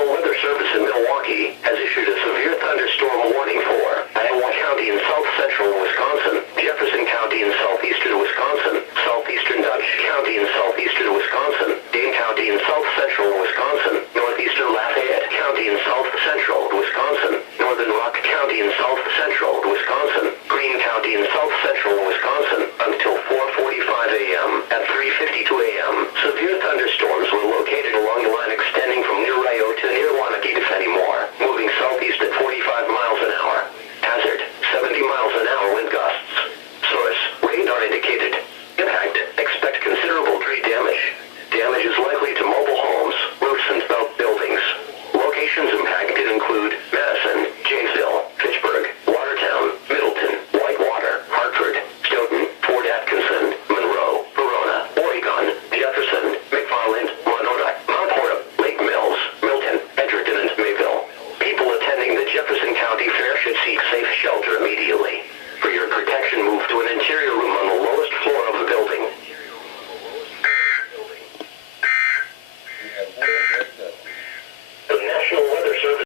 National Weather Service in Milwaukee has issued a severe thunderstorm warning for Iowa County in south central Wisconsin, Jefferson County in southeastern Wisconsin, southeastern Dutch County in southeastern Wisconsin, Dane County in south central Wisconsin, northeastern Lafayette County in south central Wisconsin, northern Rock County in south central Wisconsin, Greene County in south central Wisconsin, until 4:45 a.m. At 3:52 a.m., severe thunderstorms were located along the line extending from near Rio to near Wanakee anymore, moving southeast at 45 miles an hour. Hazard, 70 miles an hour wind gusts. Source, radar indicated. Impact, expect considerable tree damage. Damage is likely to mobile homes, roofs and buildings. Locations impacted include